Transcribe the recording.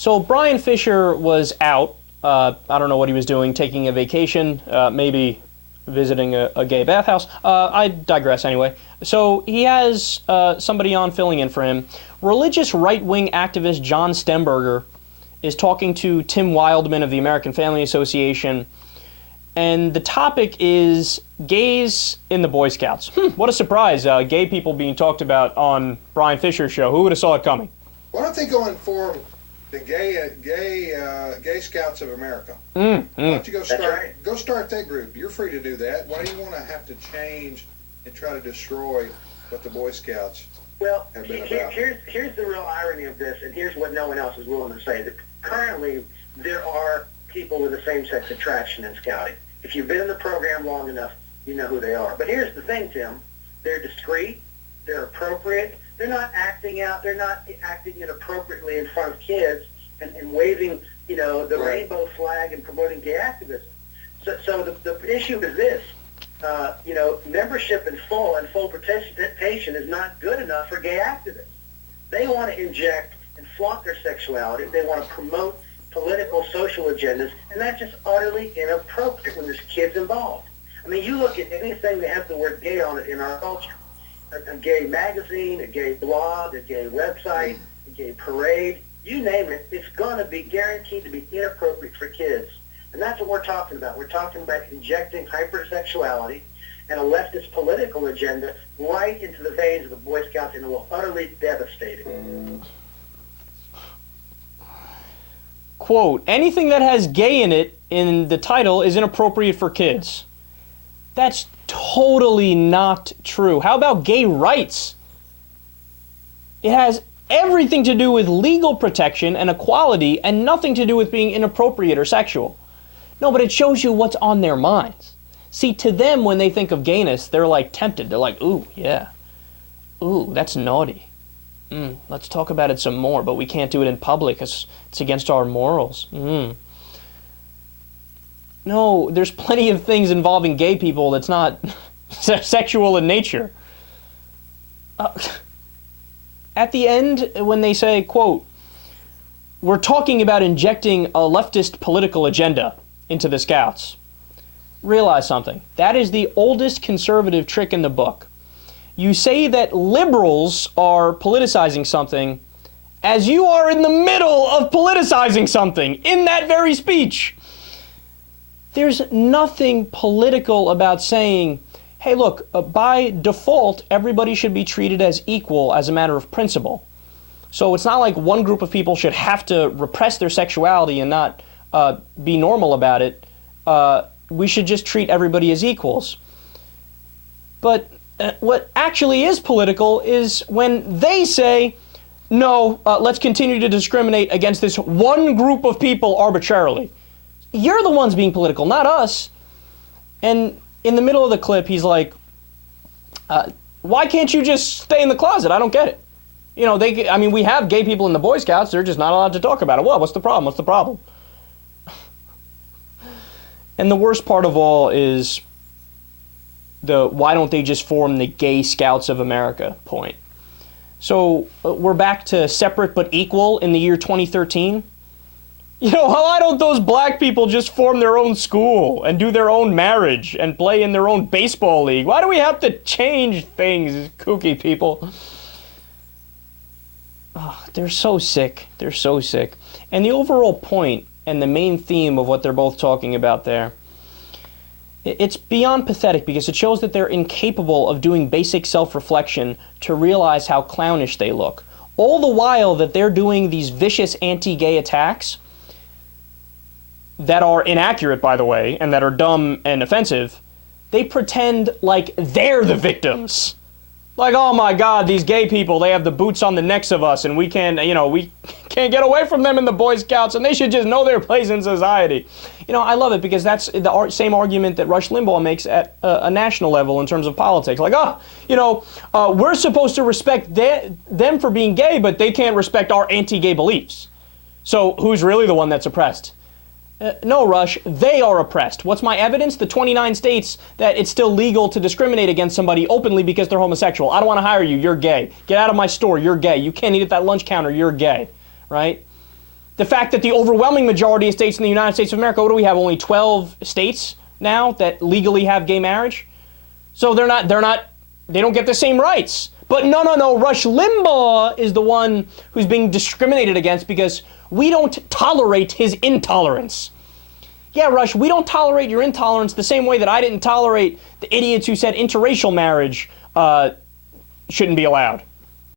So Brian Fisher was out. I don't know what he was doing, taking a vacation, maybe visiting a gay bathhouse. I digress anyway. So he has somebody on filling in for him. Religious right-wing activist John Stemberger is talking to Tim Wildmon of the American Family Association, and the topic is gays in the Boy Scouts. What a surprise, gay people being talked about on Brian Fisher's show. Who would have saw it coming? Why don't they go and form the Gay Scouts of America? Why don't you go start that group? You're free to do that. Why do you want to have to change and try to destroy what the Boy Scouts have been about? Here's the real irony of this, and here's what no one else is willing to say. That currently, there are people with the same-sex attraction in Scouting. If you've been in the program long enough, you know who they are. But here's the thing, Tim. They're discreet. They're appropriate. They're not acting out. They're not acting inappropriately in front of kids and waving, the rainbow flag and promoting gay activism. So the issue is this. Membership in full participation is not good enough for gay activists. They want to inject and flaunt their sexuality. They want to promote political, social agendas, and that's just utterly inappropriate when there's kids involved. I mean, you look at anything that has the word gay on it in our culture. A gay magazine, a gay blog, a gay website, a gay parade, you name it, it's going to be guaranteed to be inappropriate for kids. And that's what we're talking about. We're talking about injecting hypersexuality and a leftist political agenda right into the veins of the Boy Scouts, and it will utterly devastate it. Quote, anything that has gay in it in the title is inappropriate for kids. That's totally not true. How about gay rights? It has everything to do with legal protection and equality and nothing to do with being inappropriate or sexual. No, but it shows you what's on their minds. See, to them, when they think of gayness, they're like tempted. They're like, ooh, yeah. Ooh, that's naughty. Let's talk about it some more, but we can't do it in public because it's against our morals. No, there's plenty of things involving gay people that's not sexual in nature. At the end, when they say, quote, we're talking about injecting a leftist political agenda into the Scouts, realize something. That is the oldest conservative trick in the book. You say that liberals are politicizing something as you are in the middle of politicizing something in that very speech. There's nothing political about saying, hey, look, by default, everybody should be treated as equal as a matter of principle. So it's not like one group of people should have to repress their sexuality and not be normal about it. We should just treat everybody as equals. But what actually is political is when they say, no, let's continue to discriminate against this one group of people arbitrarily. You're the ones being political, not us. And in the middle of the clip, he's like, why can't you just stay in the closet? I don't get it. We have gay people in the Boy Scouts. They're just not allowed to talk about it. Well, what's the problem? What's the problem? And the worst part of all is why don't they just form the Gay Scouts of America point. So we're back to separate but equal in the year 2013. Why don't those black people just form their own school and do their own marriage and play in their own baseball league? Why do we have to change things, kooky people? Oh, they're so sick. They're so sick. And the overall point and the main theme of what they're both talking about there, it's beyond pathetic because it shows that they're incapable of doing basic self-reflection to realize how clownish they look. All the while that they're doing these vicious anti-gay attacks that are inaccurate, by the way, and that are dumb and offensive, they pretend like they're the victims. Like, oh my God, these gay people, they have the boots on the necks of us and we can't get away from them in the Boy Scouts and they should just know their place in society. I love it because that's the same argument that Rush Limbaugh makes at a national level in terms of politics. Like, we're supposed to respect them for being gay, but they can't respect our anti-gay beliefs. So who's really the one that's oppressed? No, Rush, they are oppressed. What's my evidence? The 29 states that it's still legal to discriminate against somebody openly because they're homosexual. I don't want to hire you, you're gay. Get out of my store, you're gay. You can't eat at that lunch counter, you're gay, right? the fact that the overwhelming majority of states in the United States of America, what do we have? Only 12 states now that legally have gay marriage. So they don't get the same rights. But no, Rush Limbaugh is the one who's being discriminated against because we don't tolerate his intolerance. Yeah, Rush, we don't tolerate your intolerance the same way that I didn't tolerate the idiots who said interracial marriage shouldn't be allowed.